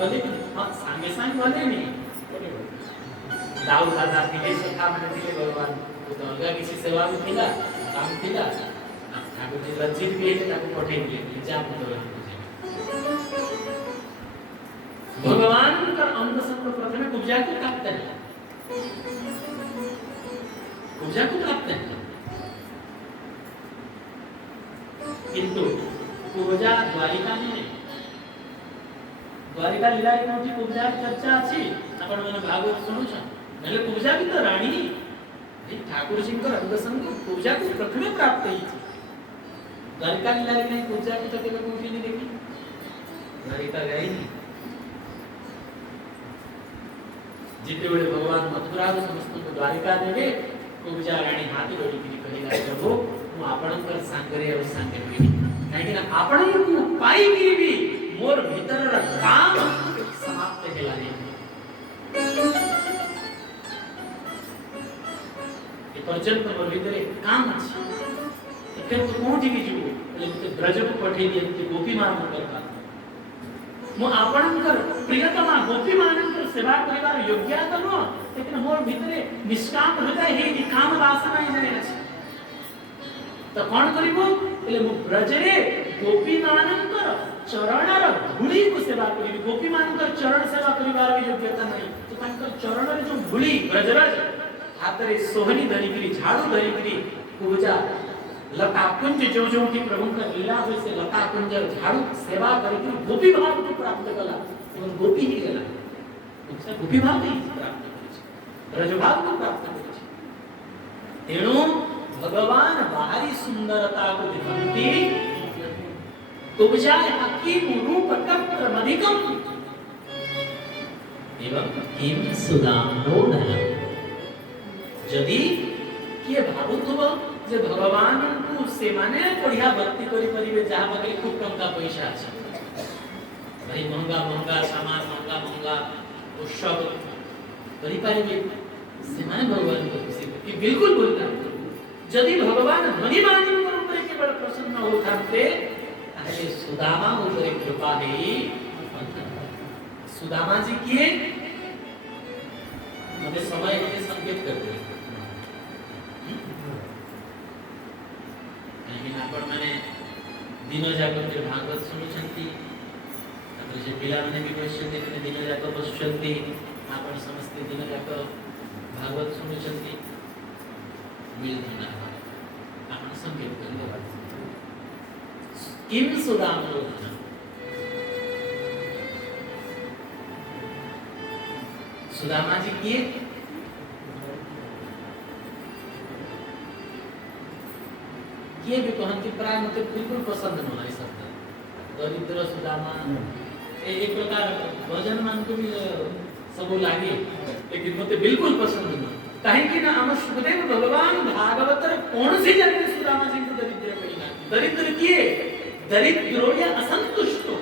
गले सांगे सांग वाले नहीं दाऊ दादा थिले सखा माने थिले भगवान तो अलगा किसी सेवा में थिला काम थिला ठाकुर जी लज्जित भी है ताको पठे दिए जा मतलब भगवान का अंग संग प्रथम पूजा को प्राप्त है पूजा को प्राप्त है किंतु पूजा द्वारिका में द्वारिका लीला की पूजा चर्चा अछि आपण मन भागवत सुनु छ नले पूजा भी तो रानी ये ठाकुर जी को अंग संग पूजा को प्रथम प्राप्त है द्वारिका लीला की पूजा की तो केबे कोठी नहीं देखी द्वारिका गई जिते बड़े भगवान मथुरा समस्त को द्वारिका देवे पूजा रानी हाथी रोटी की कहेगा प्रभु मु आपणकर सांगरे और सांगे होई काहे ना आपण को पाई भी मोर भीतर काम समाप्त हेला नहीं ये पर्यंत मोर भीतर काम अछि फिर तो कोठी की जीव लेकिन ब्रज को पठे दिए कि गोपी मान करता मु आपणकर प्रियतमा गोपी मानकर सेवा करिवार योग्यता न लेकिन मोर भीतर निष्काम हृदय हे काम वासना जाय अछि तो कोन करिवो एले मु ब्रजरे गोपी मानकर चरणर धूली को सेवा करिवि गोपी मानकर चरण सेवा करिवार योग्यता नहीं तो तांकर चरण रे जो धूली ब्रजराज हाथ रे सोहनी धरिगिरी झाड़ू धरिगिरी पूजा लता कुंज जो जो की प्रभु का लीला होय से लता कुंज झाड़ू सेवा करके गोपी भाव को प्राप्त कला और गोपी ही गेला उससे गोपी भाव ही प्राप्त करै ब्रज भाव को प्राप्त करै तेणु भगवान बाहरी सुंदरता को दिखंती उपजाय हकीम रूप तत्र मधिकम एवं किम सुदाम्नो नयन जदि किए भावुथबो जे भगवान को से माने बढ़िया भक्ति करि परिबे जहा बगे खूब टंका पैसा अछि भाई महंगा महंगा सामान महंगा महंगा उत्सव करि परिबे से माने भगवान को खुशी कि बिल्कुल बोलता यदि भगवान धनी मानी ऊपर के बड़ प्रसन्न होतांते ताहे सुदामा ऊपर कृपा है सुदामा जी किए मते समय के संकेत करते लेकिन आपण माने दिन जाक के भागवत सुनुछंती तापर जे पिला माने भी क्वेश्चन देखते दिन जाक बसुछंती आपण समस्त दिन जाक भागवत सुनुछंती मिल धना आपण संकेत करते किम सुदाम्नो सुदामा जी किए भी कहती प्राय मते बिल्कुल पसंद न है शब्द दरिद्र सुदामा एक प्रकार भजन मान को भी सब लागे लेकिन मते बिल्कुल पसंद न काहे कि ना हम सुखदेव भगवान भागवत कौन सी जगह सुदामा जी को दरिद्र कहिना दरिद्र किए दरिद्रो या असंतुष्टो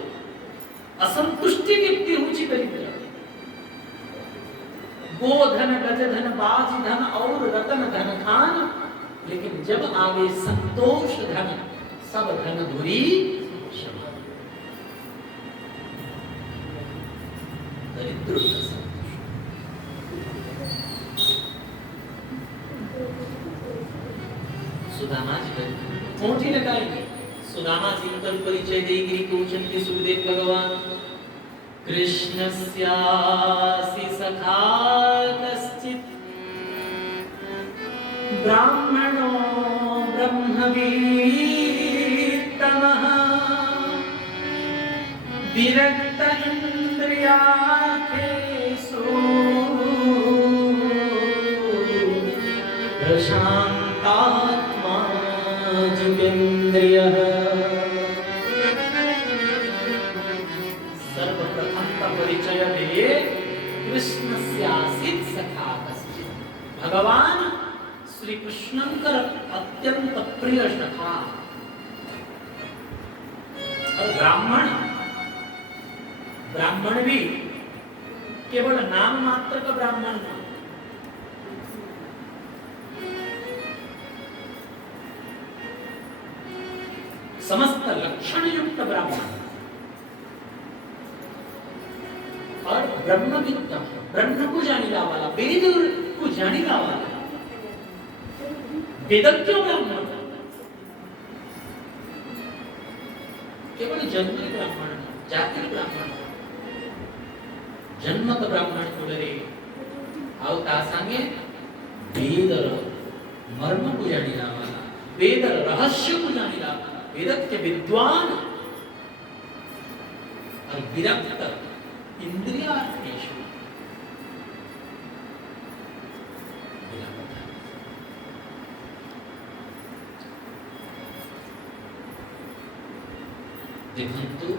असंतुष्टि व्यक्ति होची दरिद्र गोधन गजधन बाजी धन और रतन धन खान लेकिन जब आगे संतोष धन सब धन धुरी दरिद्र सुदामा जी कोठी लगाई सुदामा जी का परिचय देगी कोचन के सुखदेव भगवान कृष्णस्यासि सखा कश्चित् ब्राह्मणो ब्रह्मवीत्तमः विरक्त इंद्रियार्थेषु प्रशान्तात्मा जितेन्द्रियः सर्वप्रथम का परिचय दिए कृष्णस्यासित सखा कश्चित् भगवान श्री कृष्णंकर अत्यंत प्रिय सखा और ब्राह्मण भी केवल नाम मात्र का ब्राह्मण नहीं समस्त लक्षण युक्त ब्राह्मण ब्रह्मविद्ता ब्रह्म को जानिला वाला वेद को जानिला वाला वेदज्ञ ब्राह्मण केवल जन्म ब्राह्मण जाति ब्राह्मण जन्मत ब्राह्मण बोले आउ ता संगे वेदर मर्म को जानिला वाला वेदर रहस्य को जानिला वाला वेदज्ञ विद्वान और विरक्त इंद्रियार्थेषु देखंतु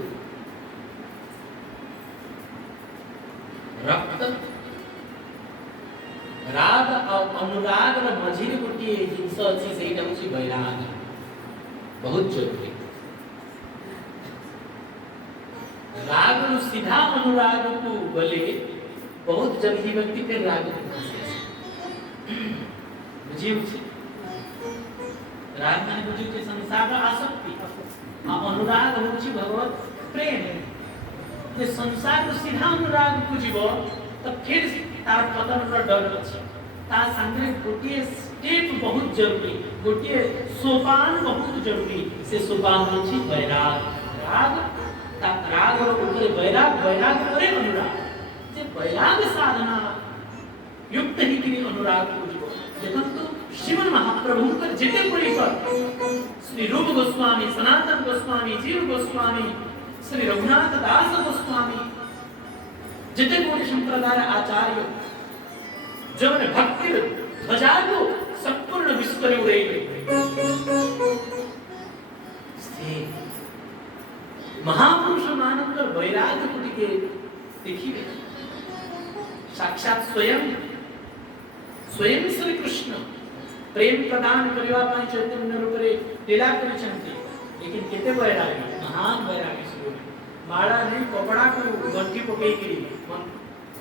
रक्त राग और अनुराग र मझिर गोटे जिनस अछि सेटा होछि वैराग बहुत जरूरी राग नु सीधा अनुराग को गले बहुत जल्दी व्यक्ति फिर राग को बुझिए राग माने बुझिए कि संसार आसक्ति अनुराग होछि भगवत प्रेम जे संसार नु सीधा अनुराग को जीव तो फिर तार पतन र डर अछि ता संगे गोटे स्टेप बहुत जरूरी गोटे सोपान बहुत जरूरी से सोपान होछि वैराग राग राग और ऊपर वैराग वैराग करे अनुराग जे वैराग साधना युक्त ही कि अनुराग को जीव देखंतु श्रीमन महाप्रभु का जिते पुरी पर श्री रूप गोस्वामी सनातन गोस्वामी जीव गोस्वामी श्री रघुनाथ दास गोस्वामी जिते कोटि संप्रदाय आचार्य जब ने भक्ति ध्वजा को संपूर्ण विश्व में उड़ाई महापुरुष मानकर वैराग को दिखे देखिए साक्षात स्वयं श्री कृष्ण प्रेम प्रदान करवा पाई चैतन्य रूप रे लीला करिसंती लेकिन केते वैरागी महान वैरागी सुरो माला नहीं कपड़ा को गंठी पकई करी मन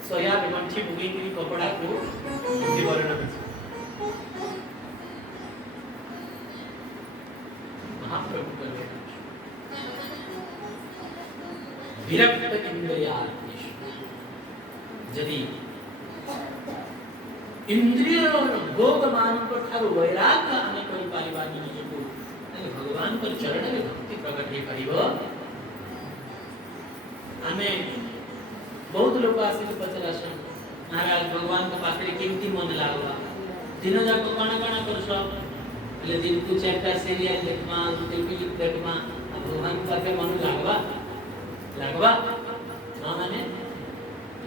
सोया गंठी पकई करी कपड़ा को गंठी वर्ण महाप्रभु का विरक्त इंद्रियार्थेषु यदि इंद्रिय और भोग मान पर ठारो वैराग्य आने करी पारिबानी निजको अने भगवान पर चरण में भक्ति प्रकट हे करिवो हमें बहुत लोग आसे पचरासन महाराज भगवान के पास रे केमती मन लागवा दिन जाको काना काना करसो એટલે दिन को चैप्टर सीरियल देखमा टीवी देखमा भगवान के पास मन लागवा लागवा ना माने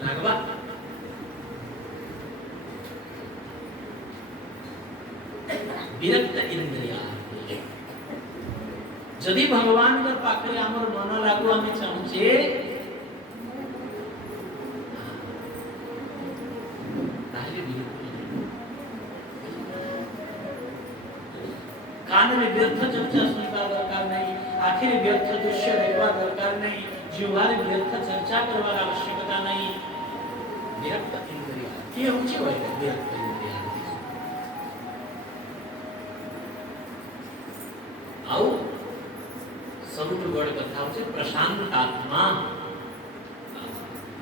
लागवा विरक्त इंद्रिया यदि भगवान के पाखरे हमर मन लागो हमें चाहूचे ताले विरक्त कान में व्यर्थ चर्चा सुनता दरकार नहीं आखिर व्यर्थ दृश्य देखवा दरकार नहीं जीवारे व्यर्थ चर्चा करवा आवश्यकता नहीं विरक्त इंद्रिया के होची होय विरक्त इंद्रिया आओ सबुठ बड़ कथा होचे प्रशांत आत्मा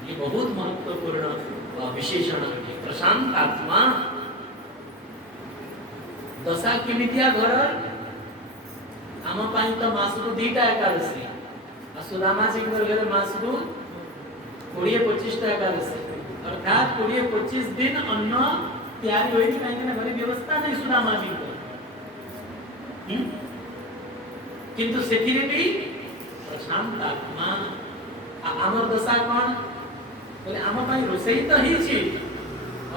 ये बहुत महत्वपूर्ण विशेषण है प्रशांत आत्मा दशा केमितिया घर आम पाई तो मासको दीटा एकादशी सुदामा जी घर मासको 20-25 टा एकादशी अर्थात 20-25 दिन अन्न तैयारी होई कि काहे ना घरे व्यवस्था नहीं सुदामा जी को किंतु सेथिरे भी प्रशांत आत्मा आमर दशा कोन बोले आम पाई रोसई तो ही छी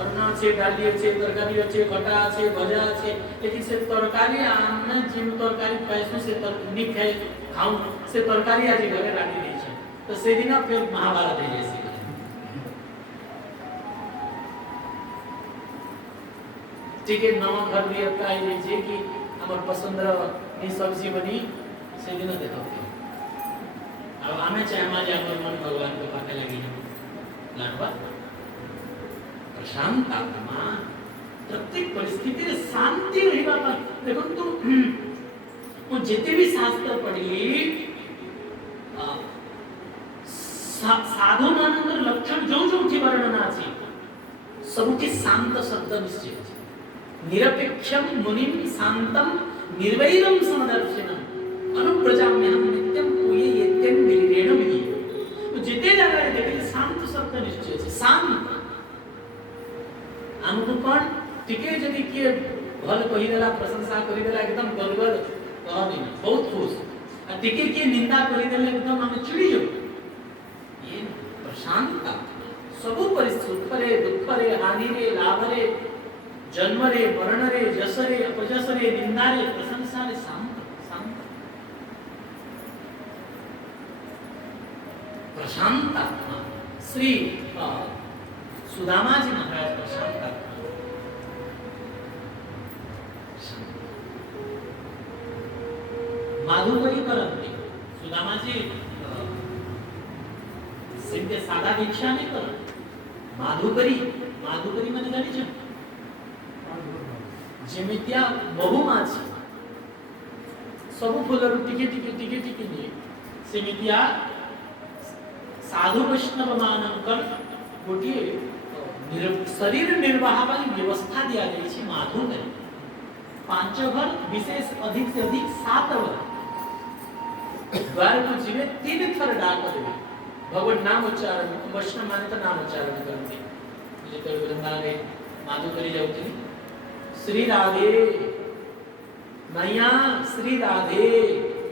अन्न छे डाली छे तरकारी छे खटा छे भजा छे लेकिन से तरकारी आमने जिन तरकारी पैसों से नहीं खाए खाऊं से तरकारी आज घरे राखी दी छे तो से दिन फिर महाभारत है जैसी ठीक है नवा घर भी का ये जे कि हमर पसंद ये सब्जी बनी से दिन देखो अब हमें चाहे हमारे हमर मन भगवान के पाके लगी लाडवा प्रशांत आत्मा प्रत्येक परिस्थिति रे शांति रहिबा पर देखो तो वो जिते भी शास्त्र पढ़ी साधु मानकर लक्षण जो जो थी वर्णना अछि सबुठी शांत शब्द निश्चय अछि निरपेक्षम मुनिम शांतम निर्वैरम समदर्शिनम अनुप्रजाम्यहम नित्यम पूये यत्यम विलीनेन विधि तो जिते जगह देखिए शांत शब्द निश्चय अछि शांत हमको कोन टिके जदि के भल कहि देला प्रशंसा करि देला एकदम गदगद कहनी बहुत खुश आ टिके के निंदा करि देला एकदम हम चिड़ी जो ये प्रशांतता सब परिस्थिति रे दुख रे हानि रे लाभ रे जन्म रे मरण रे जस रे अपजस रे निंदा रे प्रशंसा रे शांत शांत प्रशांतता श्री सुदामा जी महाराज प्रशांतता माधुकरी करते सुदामा जी सिंधे सादा दीक्षा नहीं कर माधुकरी माधुकरी माने जानी छ जेमितिया बहुमाची सब फूल टिके टिके टिके टिके नहीं सेमितिया साधु वैष्णव मानकर गोटिए शरीर निर्वाह वाली व्यवस्था दिया गई छी माधुकरी 5 घर विशेष अधिक से अधिक 7 घर द्वार को जीवे 3 थर डाल देवे भगवान नाम उच्चारण वैष्णव माने तो नाम उच्चारण करते ये तो वृंदावन माधुकरी जाउती श्री राधे मैया श्री राधे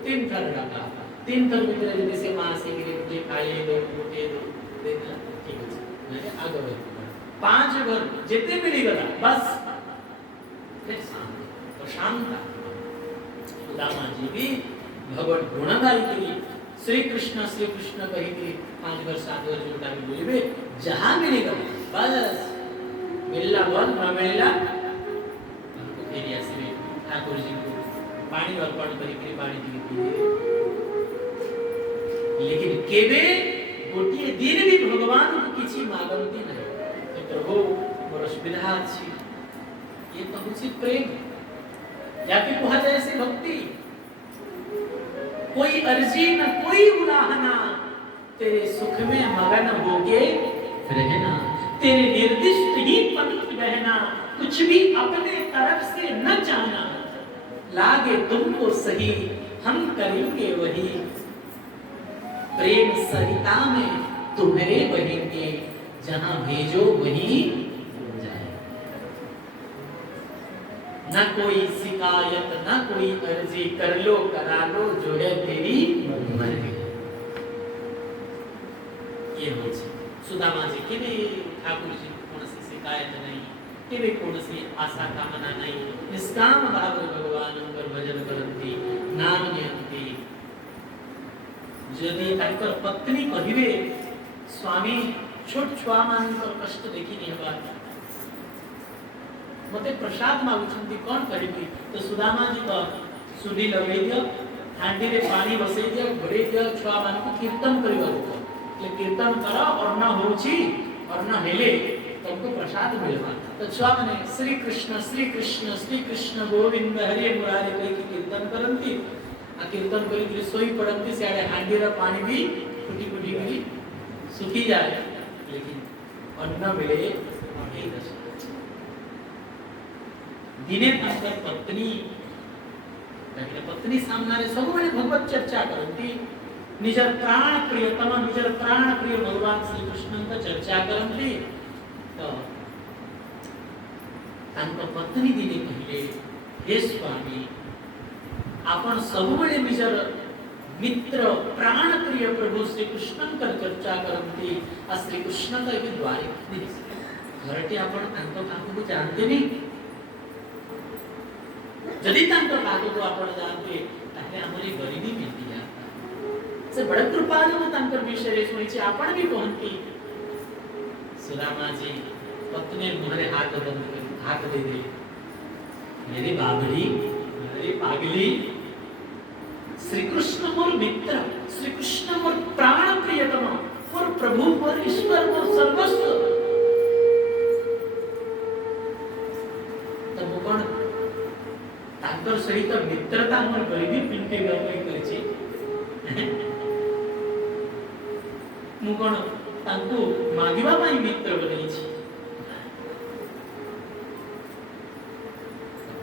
3 थर डाला 3 थर भीतर जैसे मां से के जे खाए दो मोटे दो देना ठीक है मैंने आगे बढ़ 5 घर जितने मिली गला बस शांत सुदामा जी भी भगवान गुणगाई करी श्री कृष्ण कही के 5 वर्ष 7 वर्ष जोटा भी बोलिबे जहां मिलेगा बस मिलला बोल न मिलला फेरी आसीबे ठाकुर जी को पानी अर्पण करी के पानी दी पीए लेकिन केबे गोटिए दिन भी भगवान को किछि मागंती नहीं तो प्रभु मोर सुविधा अछि ये तो कुछ प्रेम या कि कहा जाए से भक्ति कोई अर्जी न कोई उलाहना तेरे सुख में मगन होके रहना तेरे निर्दिष्ट ही पंथ बहना कुछ भी अपने तरफ से न चाहना लागे तुमको सही हम करेंगे वही प्रेम सरिता में तुम्हारे बहेंगे जहां भेजो वही ना कोई शिकायत ना कोई अर्जी कर लो करा लो जो है तेरी मर्जी ये हो छी सुदामा जी के भी ठाकुर जी कौन सी शिकायत नहीं के भी कौन सी आशा कामना नहीं निष्काम भाव भगवान कर भजन करती नाम नियंती यदि ताकर पत्नी कहिबे स्वामी छोट छुआ मानकर कष्ट देखि नहीं हेबा मते प्रसाद मागुछंती कोन करिबी तो सुदामा जी को सुडी लगै दियो हांडी रे पानी बसै दियो घोड़े दियो छुआ मान को कीर्तन करबा को ये कीर्तन करो और न होची और न हेले तुमको प्रसाद मिलबा तो छुआ माने श्री कृष्ण गोविंद हरि मुरारी कहि के कीर्तन करंती आ कीर्तन करि के सोई पड़ंती सेडे हांडी रे पानी भी फुटी फुटी गई सुखी जाए लेकिन अन्न मिले नहीं दस दिने ताकर पत्नी सामने सब बड़े भगवत चर्चा करती निजर प्राण प्रियतम निजर प्राण प्रिय भगवान श्री कृष्ण का चर्चा करती तो तांको पत्नी दिने कहिले हे स्वामी आपण सब बड़े निजर मित्र प्राण प्रिय प्रभु श्री कृष्ण का चर्चा करती आ श्री कृष्ण का भी द्वारे घरटी आपण तांको काकू जानते नहीं जदि तांको काकू को आपण जानते ताहे हमरी गरीबी मिलती जाता से बड़ कृपालु तांकर विषय रे सुनि छी आपण भी कहंती सुदामा जी पत्नी मुहरे हाथ बंद कर हाथ दे दे मेरी बाबड़ी मेरी पागली श्री कृष्ण मोर मित्र श्री कृष्ण मोर प्राण प्रियतम मोर प्रभु मोर ईश्वर मोर सर्वस्व तब कोन तांकर सहित मित्रता मोर गरीबी पिंटे गई करछि मु कोन तांको मागिबा पई मित्र बनै छी।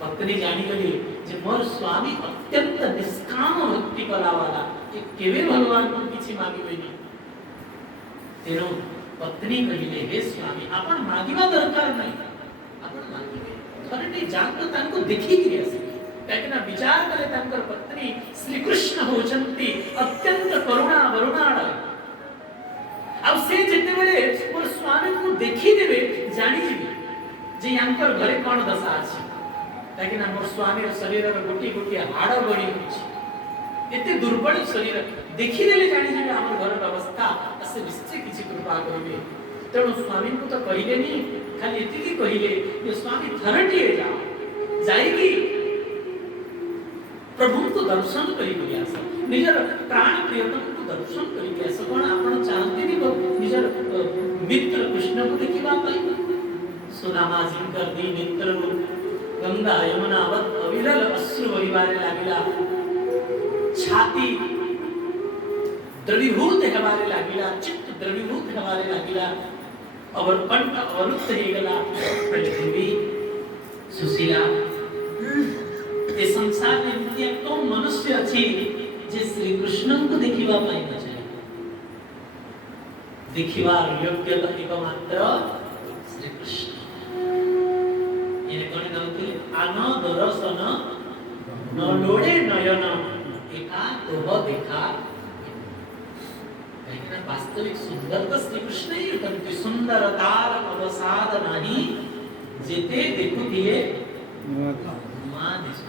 पत्नी जानी गली जे मोर स्वामी अत्यंत निष्काम भक्ति कला वाला ये केवे भगवान को किछि मागिबेनी। तेनो पत्नी कहिले हे स्वामी आपण मागिबा दरकार नाही, आपण मागिबे थरे टी जान तांको देखि कि आसी काकना विचार करे तांकर पत्नी श्री कृष्ण होचंती अत्यंत करुणा वरुणाळ। अब से जेते बेले मोर स्वामी को देखि देबे जानि जिबे जे यांकर घरे कोन दशा अछि, काकना मोर स्वामी शरीर रे गोटी गोटी हाड़ गणी होछि एते दुर्बल शरीर देखि देले जानि जिबे हमर घर अवस्था असे निश्चय किछि कृपा करिबे। तेणु स्वामी को तो कहिलेनी खाली एतिकी कहिले जे स्वामी थरटिए जाओ जाइकी प्रभु को दर्शन करी आस निजर प्राण प्रियतम को दर्शन करी आस। कोन आपण चाहते भी निजर मित्र कृष्ण को देखिबा पाई। सुदामा जिनकर दी मित्र गंगा यमुना वत अविरल अश्रु बहिबारे लागिला, छाती द्रवीभूत हेबारे लागिला, चित्त द्रवीभूत हेबारे लागिला, और कंठ अवरुद्ध हे गला। पृथ्वी सुशीला ए संसार में नित्य तो मनुष्य अछि जे श्री कृष्ण को देखिबा पाई न चाहे। देखिबा योग्य एकमात्र श्री कृष्ण। ये कोन कहते आनो दर्शन न लोड़े नयन एका तोह देखा। लेकिन वास्तविक सुंदर तो श्री कृष्ण ही होते। सुंदर तार अवसाद नाही जेते देखुथिले मा दिसु।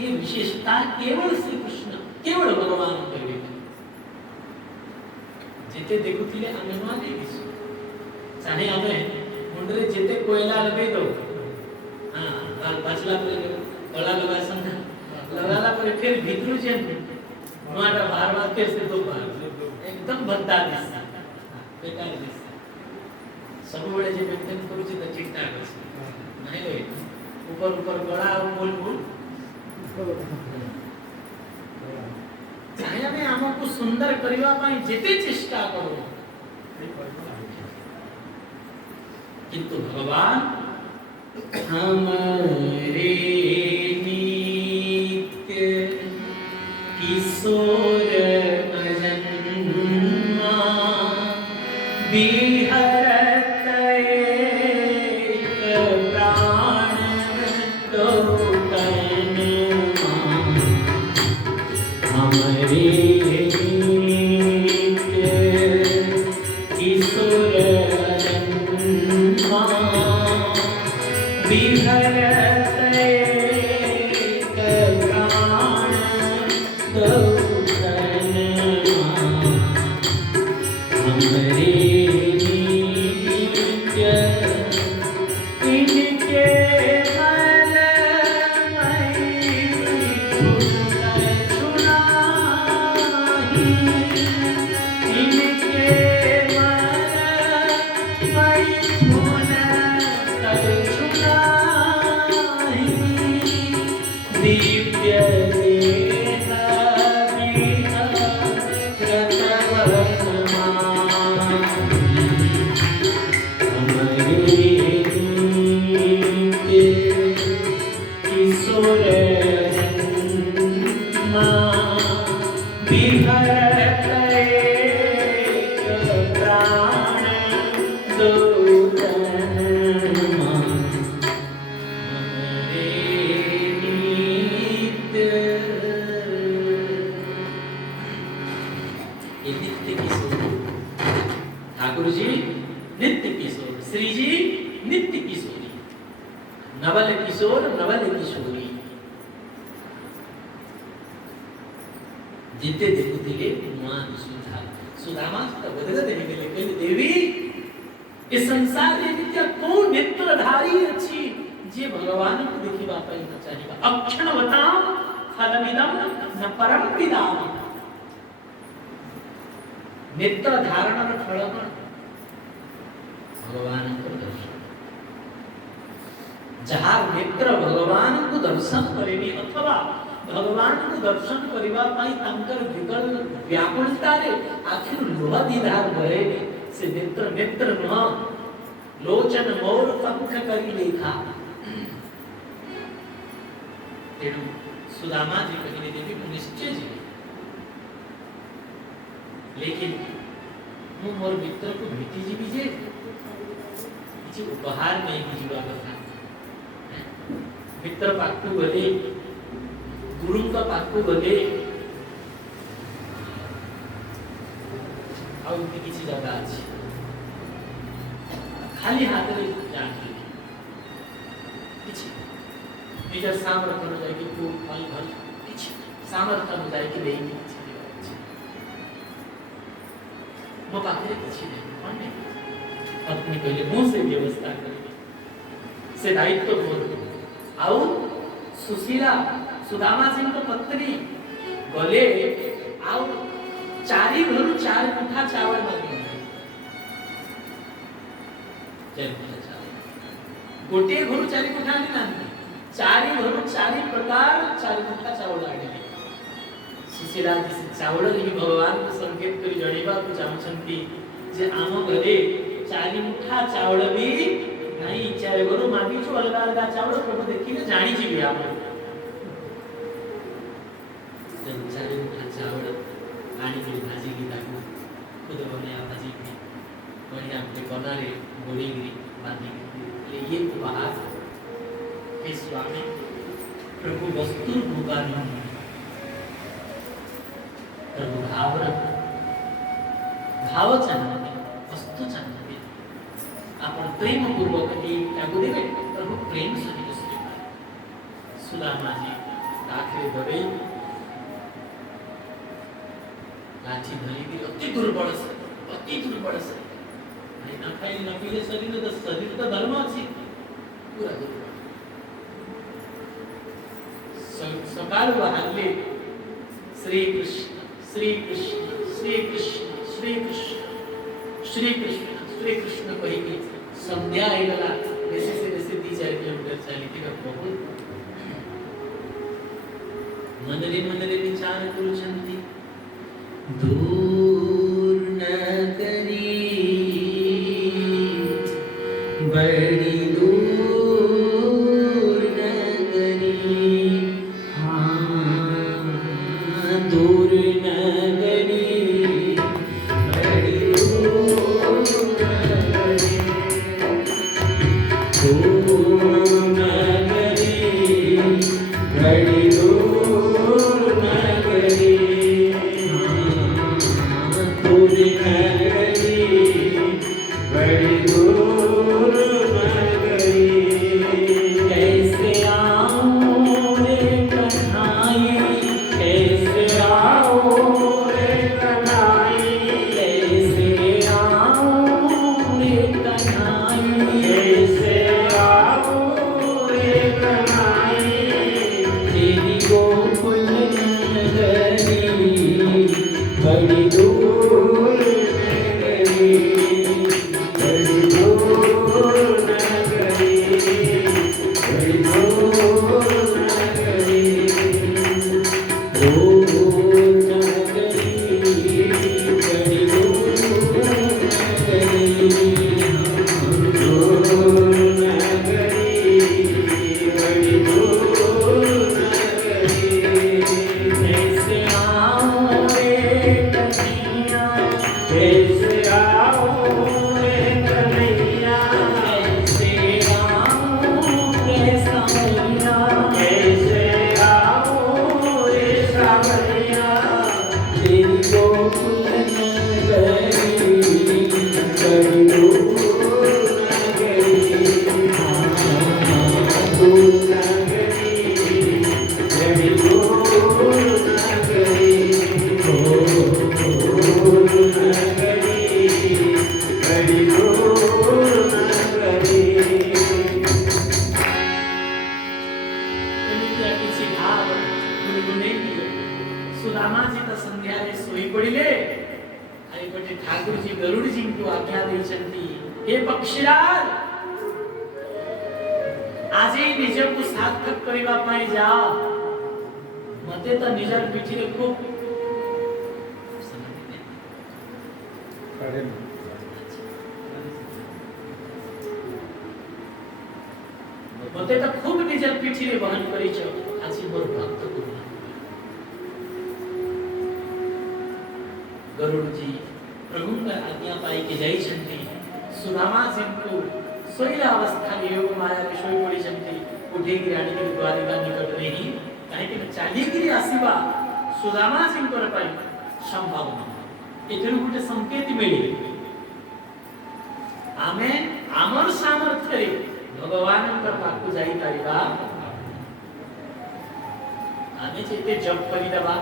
ये विशेषता केवल श्री कृष्ण केवल भगवान के जेते देखुथिले आमे मा दिसु। चाहे आमे मुंडरे जेते कोयला लगे दो हां काल बचला पर कला लगा संग लगाला पर फिर भीतरु जे माटा बार बार के से दो बार एकदम भद्दा दिस बेकार दिस सब बड़े जे मेंटेन करू छी त ठीक ठाक अछि नहीं रे ऊपर ऊपर गड़ा और बोल बोल चाहे हमें हमको सुंदर करवा पाई जेते चेष्टा करो किंतु भगवान हमारे नित्य किशोर अजन्मा बिहरत एक प्राण तो हमारे नित्य किशोर अजन्मा बिहरत एक प्राण तो हमारे नित्य इनके जिते देखुथिले नुआ सुधा सुदामा तो बदल देने के लिए कहले देवी इस संसार में नित्य को नेत्रधारी अछि जे भगवान को देखिबा पाई न चाहिबा। अक्षणवताम फलमिदम न परम विदाम। नेत्र धारण फल कोन भगवान को दर्शन। जहां नेत्र भगवान को दर्शन करेनी अथवा भगवान को दर्शन करिबा पाई तांकर विकल व्याकुलता रे आखिर लोहा दीदार बहे से नेत्र नेत्र न लोचन मोर पंख करी लेखा तेणु सुदामा जी कहले देवी निश्चय जी लेकिन मु मोर मित्र को भेटी जी जे किछि उपहार नहीं बुझिबा कथा मित्र पाकु गले गुरु का पाकु गले आउ किछि जगह अछि खाली हाथ रे जाके किछि निज सामर्थ्य न जाके फूल फल भल किछि सामर्थ्य न जाके देई किछि मो पाखरे किछि नहीं कोन नहीं अपनी पहले मुंह से व्यवस्था करेगी से दायित्व मोर आउ सुशीला सुदामा सिंह तो पत्नी गले आउ चारी घरु चार मुठा चावल मांगे चार मुठा चावल गोटे घरु चारी मुठा नहीं नांदी चारी घरु चारी प्रकार चार मुठा चावल आडे सुशीला जी चावल ही भगवान को संकेत करी जणीबा को चाहछंती जे आम घरे चारी मुठा चावल भी नहीं चार घरु मांगी छु अलग अलग चावल प्रभु देखिले जानी छी भी आप चारी मुठा चावल आनी के भाजी की ताकू खुद बने भाजी की बढ़िया के बनारे गोड़ी गिरी बांधी ये उपहार हे स्वामी प्रभु वस्तु भूगान प्रभु भाव चाहते वस्तु चाहते आपण प्रेम पूर्वक ताकू देवे प्रभु प्रेम सहित स्वीकार सुदामा जी आखिर दबे लाठी धरी भी अति दुर्बल से नहीं ना खाई ना पीले शरीर तो धर्म अछि पूरा दुर्बल सकाल बाहरले श्री कृष्ण श्री कृष्ण श्री कृष्ण श्री कृष्ण श्री कृष्ण श्री कृष्ण कही के संध्या आइला बेसी से बेसी 2-4 किलोमीटर चली के बहुत मनरे विचार करूछंती दूर नगरी बड़ी दूर नगरी हाँ दूर नगरी बड़ी दूर नगरी दूर नगरी बड़ी दूर नगरी बड़ी दूर नगरी कैसे आऊं रे कन्हाई कैसे आऊं रे कन्हाई कैसे आऊं रे कन्हाई कैसे आऊं रे कन्हाई तेरी गोकुल नगरी बड़ी दूर सुदामा जी तो संध्या रे सोई पड़िले आई पटे ठाकुर जी गरुड़ जी को आज्ञा देछंती हे पक्षीराज आज ही निज को सार्थक करिवा पाई जाओ मते तो निजर पीठी रे खूब मते तो खूब निजर पीठी रे वहन करी छ आसी मोर भक्त को गरुड़ जी प्रभु का आज्ञा पाई के जाई छंती सुदामा सिंह को सोईला अवस्था में योग माया के सोई पड़ी छंती उठे की रानी के द्वारिका निकट रही काहे कि चाली की आसीबा सुदामा सिंह कर पाई संभव नहीं एथुर गुटे संकेत मिली आमे आमर सामर्थ्य रे भगवान कर पाकु जाई तारिबा आमे जेते जप करी दबा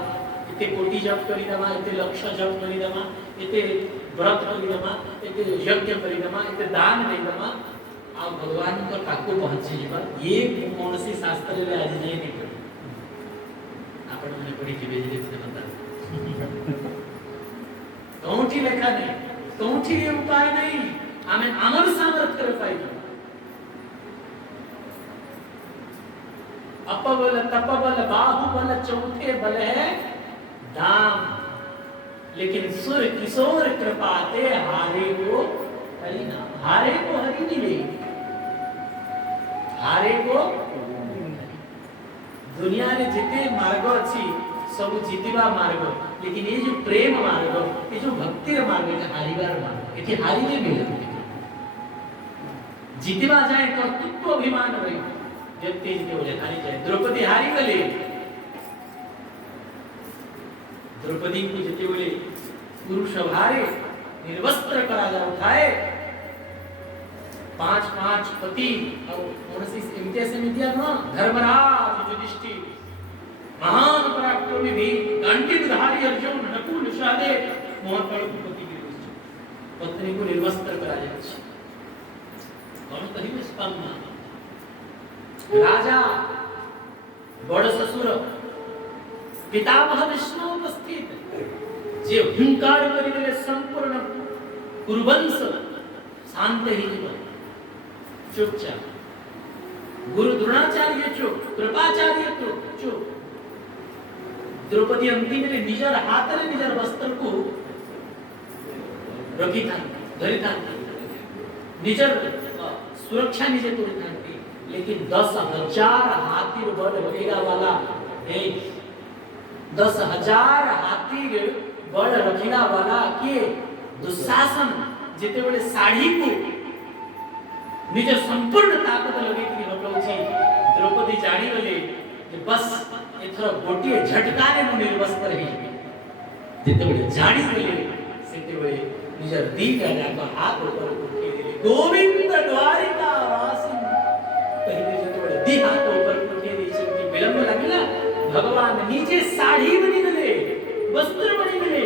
इते कोटि जप करी दमा इते लक्ष्य जप करी दमा इते व्रत करी दमा इते यज्ञ करी दमा इते दान दे दमा आ भगवान को पाकु पहुंची जीवा ये कौन सी शास्त्र रे आज जे नहीं पड़ी आपण ने पढ़ी के बेजे से बता कौंठी लेखा नहीं कौंठी ये उपाय नहीं हमें अमर सामर्थ्य कर पाई अपबल तपबल बाहुबल चौथे बल है दाम लेकिन सुर किशोर कृपाते हारे को हरि ना हारे को हरि नहीं ले हारे को दुनिया रे जिते मार्ग अछि सब जीतिबा मार्ग लेकिन ये जो प्रेम मार्ग ये जो भक्ति रे मार्ग है हारिबार मार्ग एठी हारि ने मिले जीतिबा जाए कर्तृत्व अभिमान रही व्यक्ति के बोले हारि जाए द्रौपदी हारि गले द्रौपदी को जिते बोले पुरुष भारे निर्वस्त्र करा जा उठाए पांच पति और कौनसी इनके से मिदिया ना धर्मराज युधिष्ठिर महान पराक्रमी भी गांडीवधारी अर्जुन नकुल सहदेव मोहन पति की पत्नी को निर्वस्त्र करा जाए कौन कहिबे स्पंदना राजा बड़ ससुर पितामह विष्णु उपस्थित जे हुंकार करिले संपूर्ण कुरुवंश शांत ही जीवन चुपचाप गुरु द्रोणाचार्य चुप कृपाचार्य चुप द्रौपदी अंतिम रे निजर हाथ रे निजर वस्त्र को रखी था धरी था निजर सुरक्षा निजे तोड़ी था लेकिन 10,000 हाथी बल रखेगा वाला है 10,000 हाथी बल रखेगा वाला के दुशासन जेते बेले साड़ी को निज संपूर्ण ताकत लगे कि हटौची द्रौपदी जानी गले कि बस एथर गोटिए झटका रे मु निर्वस्त्र हे जेते बेले जानी गले सेते बेले निज दीका जाको हाथ ऊपर उठे दिले गोविंद द्वारिका वासी पहले जेते बेले दी हाथ ऊपर उठे दी शक्ति विलंब लागला भगवान नीचे साड़ी बनी गले वस्त्र बनी गले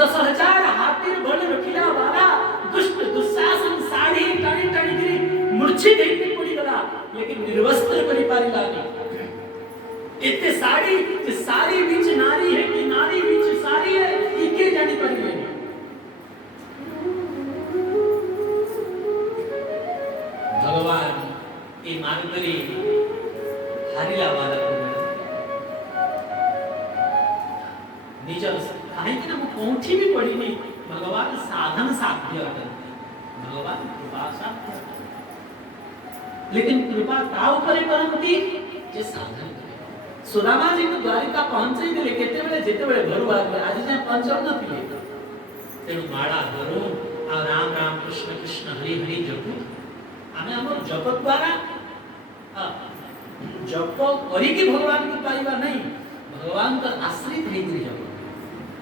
10,000 हाथी बल रखिला वाला दुष्ट दुशासन साड़ी टाणी टाणी गिरी मूर्छित होई पड़ी गला लेकिन निर्वस्त्र करि पारिला नहीं एते साड़ी जे सारी बीच नारी है कि नारी बीच सारी है ई के जानी पारिले भगवान ए मानकरी हारिला वाला निजर काहे कि ना कोठी भी पड़ी नहीं भगवान साधन साध्य करते भगवान कृपा साध्य लेकिन कृपा ताऊ करे परंती जे साधन करे सुदामा जी को द्वारिका पहुंचे दिले केते बेले जेते बेले घर आगे आज जे पंचम न थिले तेनु माळा धरू आ राम राम कृष्ण कृष्ण हरि हरि जपु आमे हमर जप द्वारा जप करी कि भगवान को पाइबा नहीं भगवान का आश्रित हे कि जप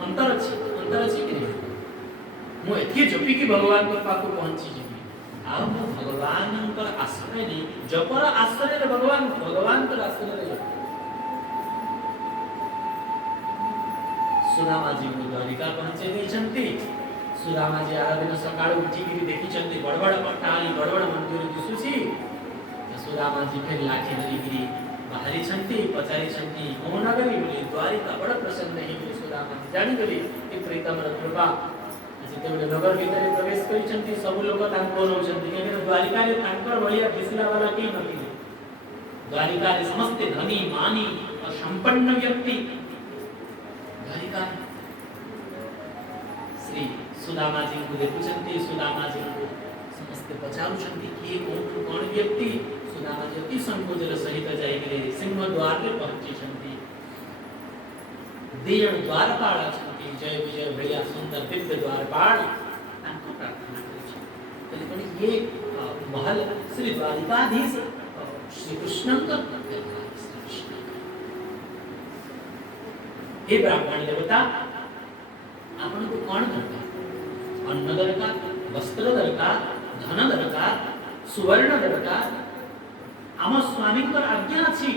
अंतर अछि कि नहीं मु एथि जपी कि भगवान के पाको पहुंची जीवी आ मु भगवान का आश्रय नहीं जपर आश्रय रे भगवान का आश्रय रे सुदामा जी को द्वारिका पहुंचे नहीं चंती सुदामा जी आरा दिन सकाळ उठी कि देखि चंती बड़बड़ पट्टाली बड़बड़ मंदिर दिसुची सुदामा जी फिर लाठी धरी गिरी बाहरी छंती पचारी छंती कौन गली बोली द्वारिका बड़ प्रसन्न है सुदामा जानी गली कि प्रीतम कृपा जेते बेले नगर भीतर प्रवेश करी छंती सब लोग तांको रहउछंती कि द्वारिका रे तांकर बलिया दिसला वाला के नथि द्वारिका रे समस्त धनी मानी संपन्न व्यक्ति घरिका श्री सुदामा जी को देखुछन्ति। सुदामा जी को समस्त पचारुछन्ति कि कौन व्यक्ति। सुदामा जी अति संकोचर सहित जाइले सिंह द्वार रे पहुंचिछन्ति। दीन द्वारपाल छन्ति। जय विजय भैया सुंदर दिव्य द्वारपाल तांको प्रार्थना करिछन्ति। तले ये महल श्री द्वारिकाधीश श्री कृष्ण का हे ब्राह्मण देवता आपण को कौन दरकार? अन्न दरकार, वस्त्र दरकार, धन दरकार, सुवर्ण दरकार। आम स्वामी को आज्ञा अछि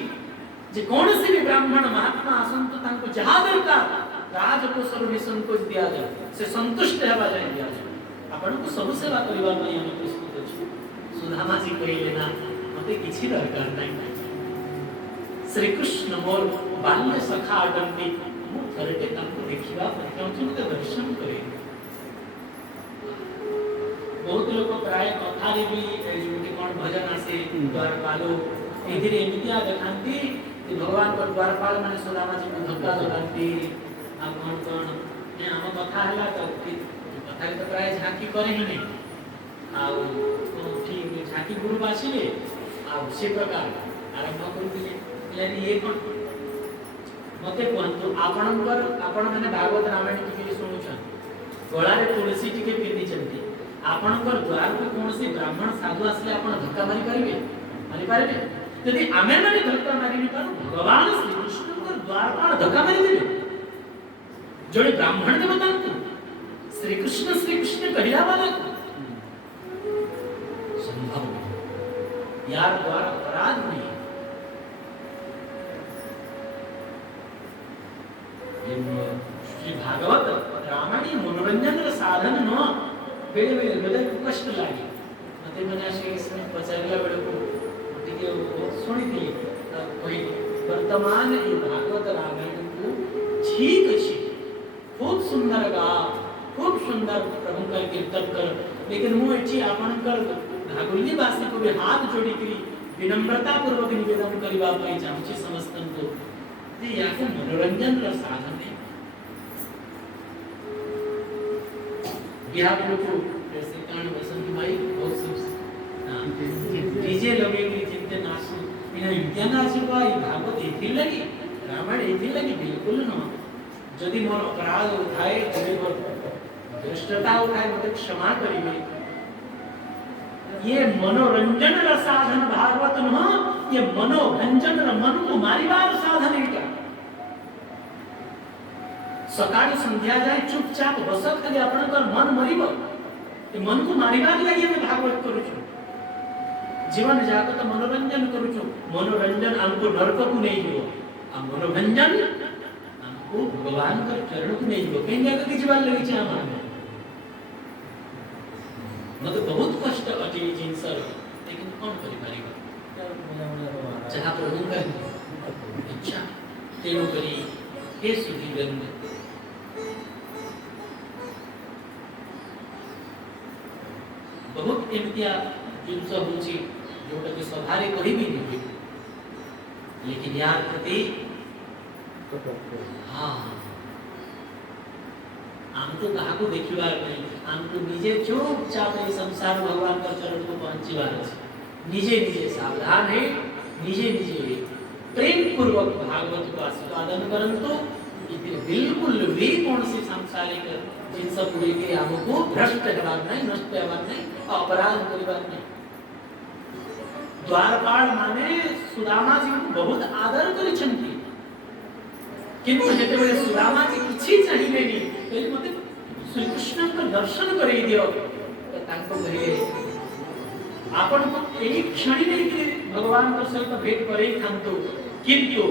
जे कौन से भी ब्राह्मण महात्मा आसंत तांको जहा दरकार राजकोषर निसंकोच दिया जाए से संतुष्ट हेबा जाय दिया जाए। आपण को सब सेवा करबा पई हम प्रस्तुत अछि। सुदामा जी कहिले ना मते किछि दरकार नै। श्री कृष्ण मोर बाल्य सखा अटंती। मु थरटे तांको देखिबा पर केउचुते दर्शन करे। बहुत लोग प्राय कथा रे भी जेमति कोन भजन आसे द्वारपालो एथिरे एमितिया देखांती कि भगवान को द्वारपाल माने सुदामा जी को धक्का लगांती। आ कोन ने हम कथा हला त कथा तो प्राय झांकी करे ही नहीं। आ ठीक झांकी गुरु बासिले आ से प्रकार आरंभ करथिले। यानी ये कोन मते कहंतु आपण माने भागवत रामायण टिके सुनुछन गळारे तुलसी टिके पिंदी चंती। आपणकर द्वार को कौन से ब्राह्मण साधु आसले आपण धक्का मारी पारबे यदि आमे माने धक्का मारी नि पारो भगवान श्री कृष्ण को द्वार पर धक्का मारी देबे। जोड़े ब्राह्मण देवता को श्री कृष्ण कहिला वाला को संभव नहीं। यार द्वार अपराध नहीं। श्री भागवत रामायण मनोरंजन साधन न बेले बेले हृदय को कष्ट लागे। मते मने आसे इसमें पचारिला बेले को टिके सुनी थी कोई वर्तमान ये भागवत रामायण को ठीक अछि खूब सुंदर गा खूब सुंदर प्रभु का कीर्तन कर। लेकिन मु एठी आपन कर भागवली वासी को भी हाथ जोड़ी करी विनम्रता पूर्वक निवेदन करिबा पई चाहूची समस्तन को जे याको मनोरंजन र साधन है। बिहार को जैसे कान बसंती माई बहुत सब डीजे लगेगी जितने नाचो इना इम्तिहान आसीबा ई भागवत एथि लगी रामायण एथि लगी बिल्कुल न। यदि मोर अपराध उठाए यदि मोर दुष्टता उठाए मते क्षमा करिबे। ये मनोरंजन र साधन भागवत न ये मनोरंजन र मन को मारिबार साधन एटा। सकाळ संध्या जाय चुपचाप बसत खाली आपनकर मन मरिब ए मन को मारिबार लागि हम भागवत करू छु। जीवन जाको त मनोरंजन करू छु। मनोरंजन हमको नरक को नहीं जीवो आ मनोरंजन हमको भगवान का चरण को नहीं जीवो। केन जाके जीवन लगी छ हमर में मते बहुत कष्ट अति जिनसर लेकिन कौन करि पारिबा जहां प्रभु का इच्छा तेनो करी हे सुधीरन बहुत एमतिया जिनस होची जोटा के सभारे कहि भी नहीं। लेकिन यार प्रति हां हमको कहा को देखिबार नहीं हमको निजे चुपचाप ए संसार भगवान का चरण को पहुंचीबार है। निजे सावधान है निजे प्रेम पूर्वक भागवत को आस्वादन करंतु बिल्कुल भी कौन से सांसारिक जिन सब पूरे के हमको भ्रष्ट हेबार नहीं नष्ट हेबार नहीं अपराध करिबार नहीं। द्वारपाल माने सुदामा जी को बहुत आदर करिछन्ति किंतु जेते बेले सुदामा जी किछि चाहिए नहीं पहले मते श्री कृष्ण का दर्शन करई दियो तो तांको कहिए आपण को एक क्षण नहीं कि भगवान को सहित भेंट करई थांतो किंतु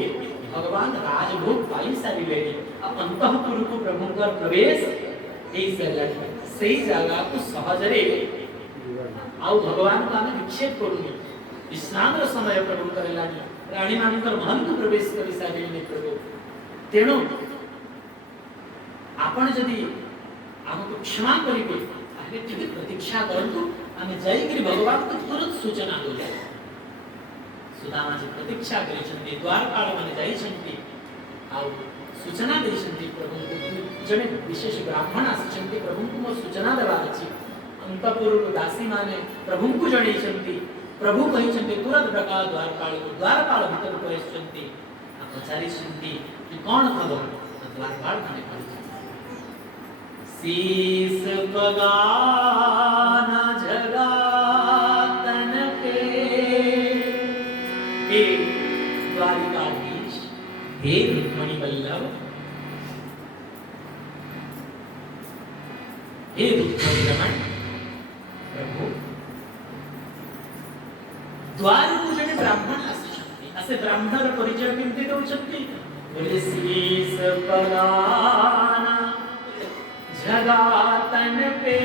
भगवान राजभोग पाई सारी लेनी अब अंतःपुर को प्रभु का प्रवेश सही जगह को सहज रे आउ भगवान को आमे विक्षेप करूनी विश्राम र समय प्रभु करेलानी रानी मानकर महल को प्रवेश करि सारिले प्रभु। तेणु आपण यदि हमको क्षमा करिबे आले टिके प्रतीक्षा करंतु आमे जाई कि भगवान को तुरंत सूचना हो जाए। सुदामा जी प्रतीक्षा करिसंती द्वारपाल माने जाइसंती आ सूचना देइसंती प्रभु जने विशेष ब्राह्मण आसिसंती प्रभु को मो सूचना देबार अछि अंतपुर दासी माने प्रभु को जणैसंती प्रभु कहिसंती तुरंत डका द्वारपाल भीतर प्रवेशंती आ पचारिसंती कि कोन खबर द्वारपाल माने कहिसंती शीस पगाना झगा तन पे हे द्वारिकाधीश हे रुक्मणी वल्लभ हे रुक्मणी रमण प्रभु द्वार पूजने ब्राह्मण आसिसंती असे ब्राह्मणर परिचय केमती देउछंती बोले शीस पगाना झगा तन पे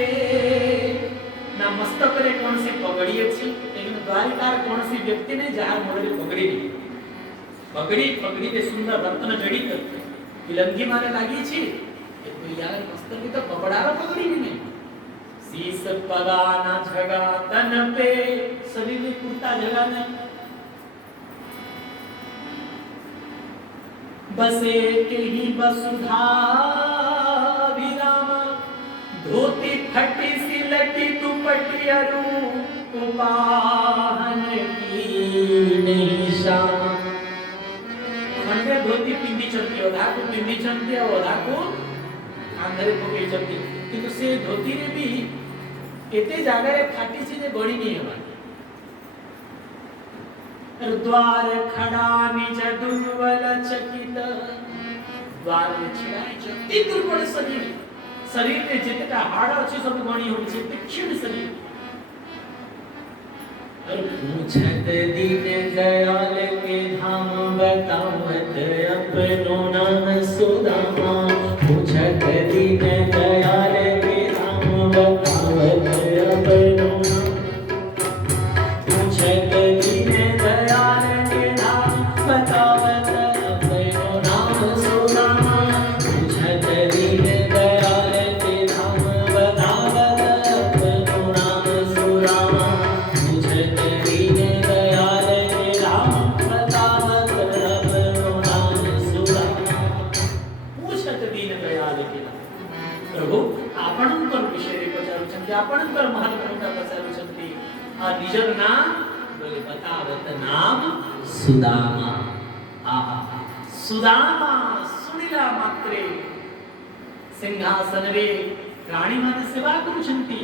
ना मस्तक रे कौन सी पगड़ी अछि लेकिन द्वारिकार कौन सी व्यक्ति ने जहार मोरे पगड़ी नहीं पगड़ी के सुंदर रत्न जड़ित विलंगी माने लागी छी तो यार मस्तक की तो कपड़ा रो पगड़ी नहीं शीस पगाना झगा तन पे शरीर में कुर्ता झगा ने बसे के ही वसुधा धोती फटी सिलटी दुपट्टी अरु उपाहन की निशा खंडे धोती पिंदी चंती ओधा को पिंदी चंती ओधा को आंधरे पकई चंती किंतु से धोती रे भी एते जागा रे फाटी सी जे गणी नहीं हेबा द्वार खड़ा निज दुर्बल चकित द्वार में छिड़ाई चंती दुर्बल शरीर में जितना हाड़ अच्छी सब गणी हो छी तीक्ष्ण शरीर और पूछत दीन दयाल के धाम बतावत अपनो नाम सुदामा पूछत दीन दयाल के धाम बतावत अपनो पूछत दीन दयाल के धाम बतावत अपनो नाम सुदामा पूछत दीन आपणकर महात्मा पचारुचंती आ निजर नाम बोले बतावत नाम सुदामा आहा सुदामा सुनिला मात्रे सिंहासन रे रानी माने सेवा करुचंती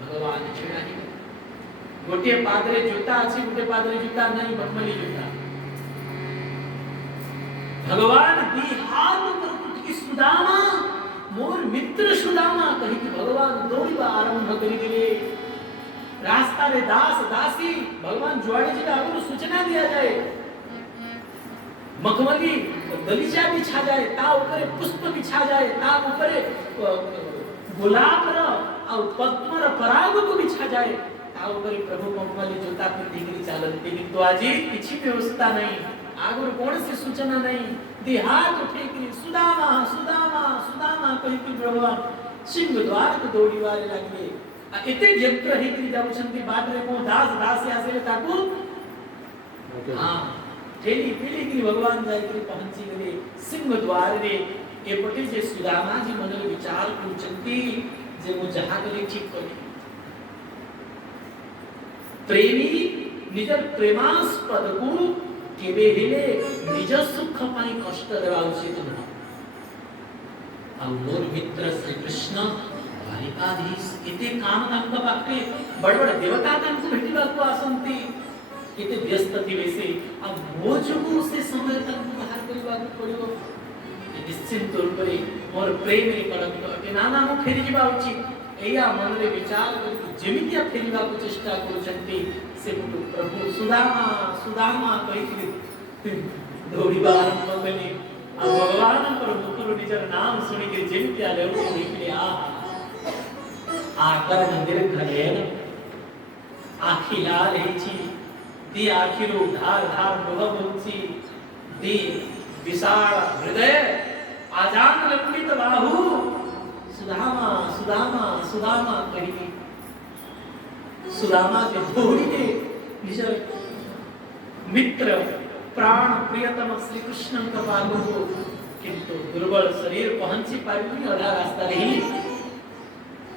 भगवान छेड़ाही गोटे पादरे जूता अछि गोटे पादरे जूता नहीं मखमली जूता भगवान दी हाथ पर उठ की सुदामा मोर मित्र सुदामा कहि कि भगवान दौड़िबा आरंभ करि दिले रास्ता रे दास दासी भगवान जुआड़ी जी का आगु सूचना दिया जाए मखमली गलीचा बिछा जाए ता ऊपर पुष्प बिछा जाए ता ऊपर गुलाब र और पद्म र पराग को बिछा जाए ता ऊपर प्रभु मखमली जूता पिंधि करी चालंती किंतु आजी किछि व्यवस्था नहीं आगु कौन सी सूचना नहीं दी हाथ उठे कि सुदामा सुदामा सुदामा कहि कि भगवान सिंह द्वार को दौड़ी वाले लगे एते व्यक्त हे कि जाउछंती बाट रे को दास दास आसे ताकू हां ठेली पीली कि भगवान जाय कि पहुंची गले सिंह द्वार रे एपटे जे सुदामा जी मन विचार करूछंती जे वो जहां गले ठीक करे प्रेमी निज प्रेमास्पद को केबे हेले निज सुख पाई कष्ट देवा उचित न आ मोर मित्र श्री कृष्ण द्वारिकाधीश एते काम तांक पाखे बड़ बड़ देवता तांक भेटिबा को आसंती एते व्यस्त थिबे से आ मोजगु से समय तांक बाहर करबा को पड़िबो निश्चित रूप रे मोर प्रेम रे कलंक अटे नाना मु फेरि जिबा उचित एया मन रे विचार करि जेमितिया फेरिबा को चेष्टा करूछंती से प्रभु सुदामा सुदामा कहि दौड़िबा आरंभ कले आ भगवान पर मुकुर निजर नाम सुनि के जेमितिया ले उठि आ आकर मंदिर खलेन आखी लाल हेची दी आखिरो धार धार लोह होची दी विशाल हृदय आजान लंबित बाहु सुदामा सुदामा सुदामा कहि सुदामा के दौड़ी ने निजर मित्र प्राण प्रियतम श्री कृष्ण का पालु किंतु दुर्बल शरीर पहुंची पारिबनी अधा रास्ता रही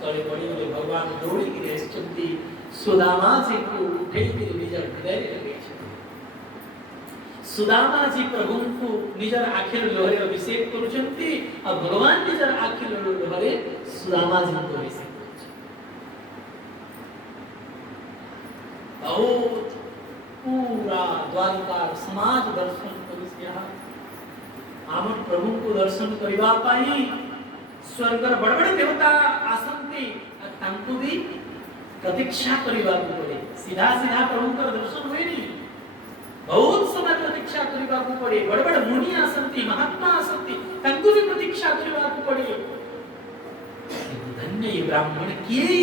तळे बड़ी बोले भगवान दौड़ी गिरे चंदी सुदामा जी को उठे गिरे निजर हृदय लगे सुदामा जी प्रभु को निजर आखिर लोहरे अभिषेक करुचंती और भगवान निजर आखिर लोहरे सुदामा जी को अभिषेक बहुत पूरा द्वारिका समाज दर्शन करिया आमन प्रभु को दर्शन करिवा पाई स्वर्गर बड़बड़ देवता आसंती तांकु भी प्रतीक्षा करिवा को पड़े सीधा सीधा प्रभु का दर्शन हुए नहीं बहुत समय प्रतीक्षा करिवा को पड़े बड़बड़ मुनि आसंती महात्मा आसंती तांकु भी प्रतीक्षा करिवा को पड़े धन्य ये ब्राह्मण किए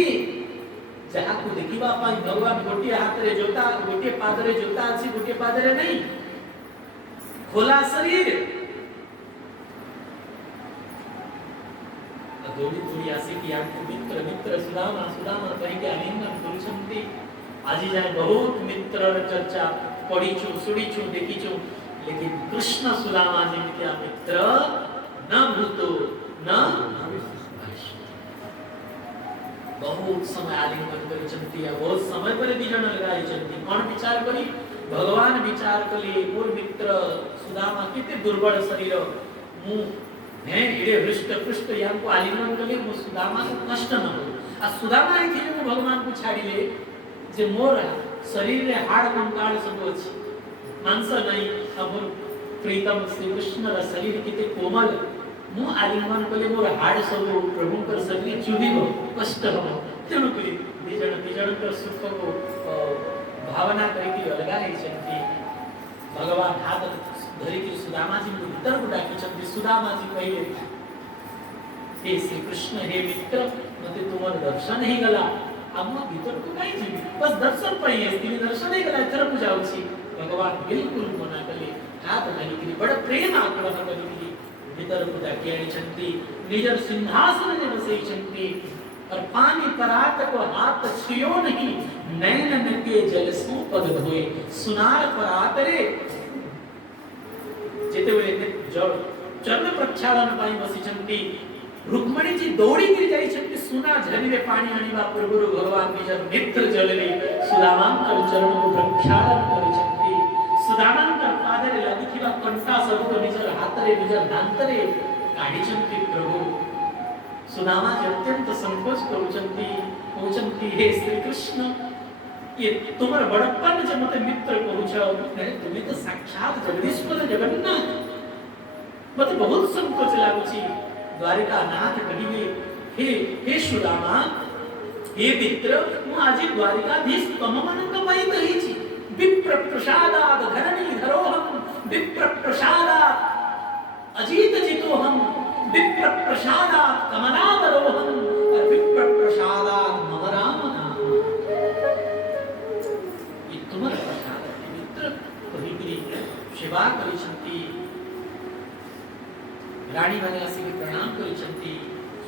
जहा को देखिबा पाई भगवान गोटे हाथ रे जोता गोटे पाद रे जोता अछि गोटे पाद रे नहीं खोला शरीर दौड़ी दौड़ी आसे कि आपको मित्र मित्र सुदामा सुदामा कहि के आलिंगन करुछंती आजि जाय बहुत मित्र र चर्चा पढ़ी छु सुनी छु देखी छु लेकिन कृष्ण सुदामा जी के मित्र न भूतो न बहुत समय आलिंगन करिछंती बहुत समय पर दी जन लगाइछंती कोन विचार करी भगवान विचार कली मोर मित्र सुदामा किते दुर्बल शरीर मु है इडे हृष्ट पृष्ठ यांको आलिंगन कले मो सुदामा को कष्ट न हो आ सुदामा ही थे मो भगवान को छाड़िले जे मोर शरीर रे हाड़ कंकाल सब अछि मांस नहीं अब प्रीतम श्री कृष्ण रा शरीर किते कोमल मु आलिंगन कले मोर हाड़ सब प्रभु कर शरीर चुदिबो कष्ट हो तेणु करी दिजण कर सुख को भावना करके अलगा है छंती भगवान हाथ धरी की सुदामा जी को भीतर को डाकी छंती सुदामा जी कहिले हे श्री कृष्ण हे मित्र मते तुमर दर्शन ही गला अब मो भीतर को काई जीवी बस दर्शन पई है तिनी दर्शन ही गला थर को जाउछी भगवान बिल्कुल मना कले हाथ धरी की बड़ प्रेम आग्रह करी भीतर को डाकी आनी छंती निजर सिंहासन में बसई छंती और पानी परात को हाथ छियो नहीं नैन के जल सुपद धोए सुनार परात रे जेते वे चरण प्रक्षालन पाई बसी छंती रुक्मणी जी दौड़ी गिर जाई छंती सुना झरी रे पानी आनिबा पूर्वरु भगवान निजर नेत्र जलले सुदामांकर चरण को प्रक्षालन करि छंती सुदामांकर पादरे लागिथिबा कंटा सब को निजर हाथ रे निजर दांत रे काढी छंती प्रभु सुदामा जी अत्यंत संकोच करुचंती कहउचंती हे श्री कृष्ण ये तुमर बड़प्पन जे मते मित्र करूछ तुम्हें तो साक्षात जगदीश्वर जगन्नाथ मते बहुत संकोच लागुची द्वारिका नाथ कहिबे हे हे सुदामा हे मित्र मु आज द्वारिकाधीश तममनक पई कहि छी विप्र प्रसादाद धरणी धरोहम विप्र प्रसादाद अजीत जितोहम विप्र प्रसादाद कमलावरोहम और विप्र प्रसादाद मम राम नाम तुमर प्रसाद मित्र कहिबी सेवा करिसंती रानी माने आसी के प्रणाम करिसंती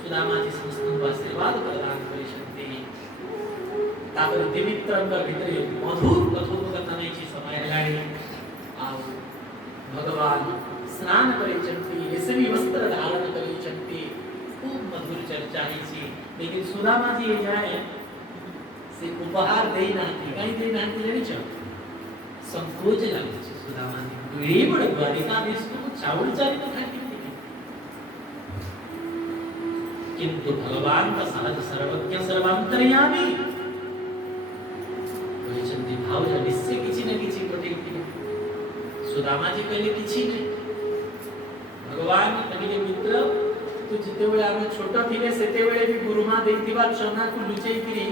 सुदामा जी समस्त आशीर्वाद प्रदान करिसंती तापर दिमित्रंग भितरे मधुर कथोपकथन ची समय हेलाणी आ भगवान स्नान करिसंती रेशमी वस्त्र धारण करिसंती खूब मधुर चर्चा ही छी लेकिन सुदामा जी जाए से उपहार देई नाती काई देई नाती जानि छ संकोच लागे छ सुदामा जी ए बड़ द्वारिका देश को चावल चारि को खाती किंतु भगवान का सहज सर्वज्ञ सर्वांतर्यामी कोई चंदी भाव जा निश्चय किछि न किछि प्रतिक्रिया सुदामा जी कहले किछि नै भगवान कहले मित्र तू जिते बेले आमे छोट थिले सेते बेले भी गुरुमा देथिबा चना को लुचेई करी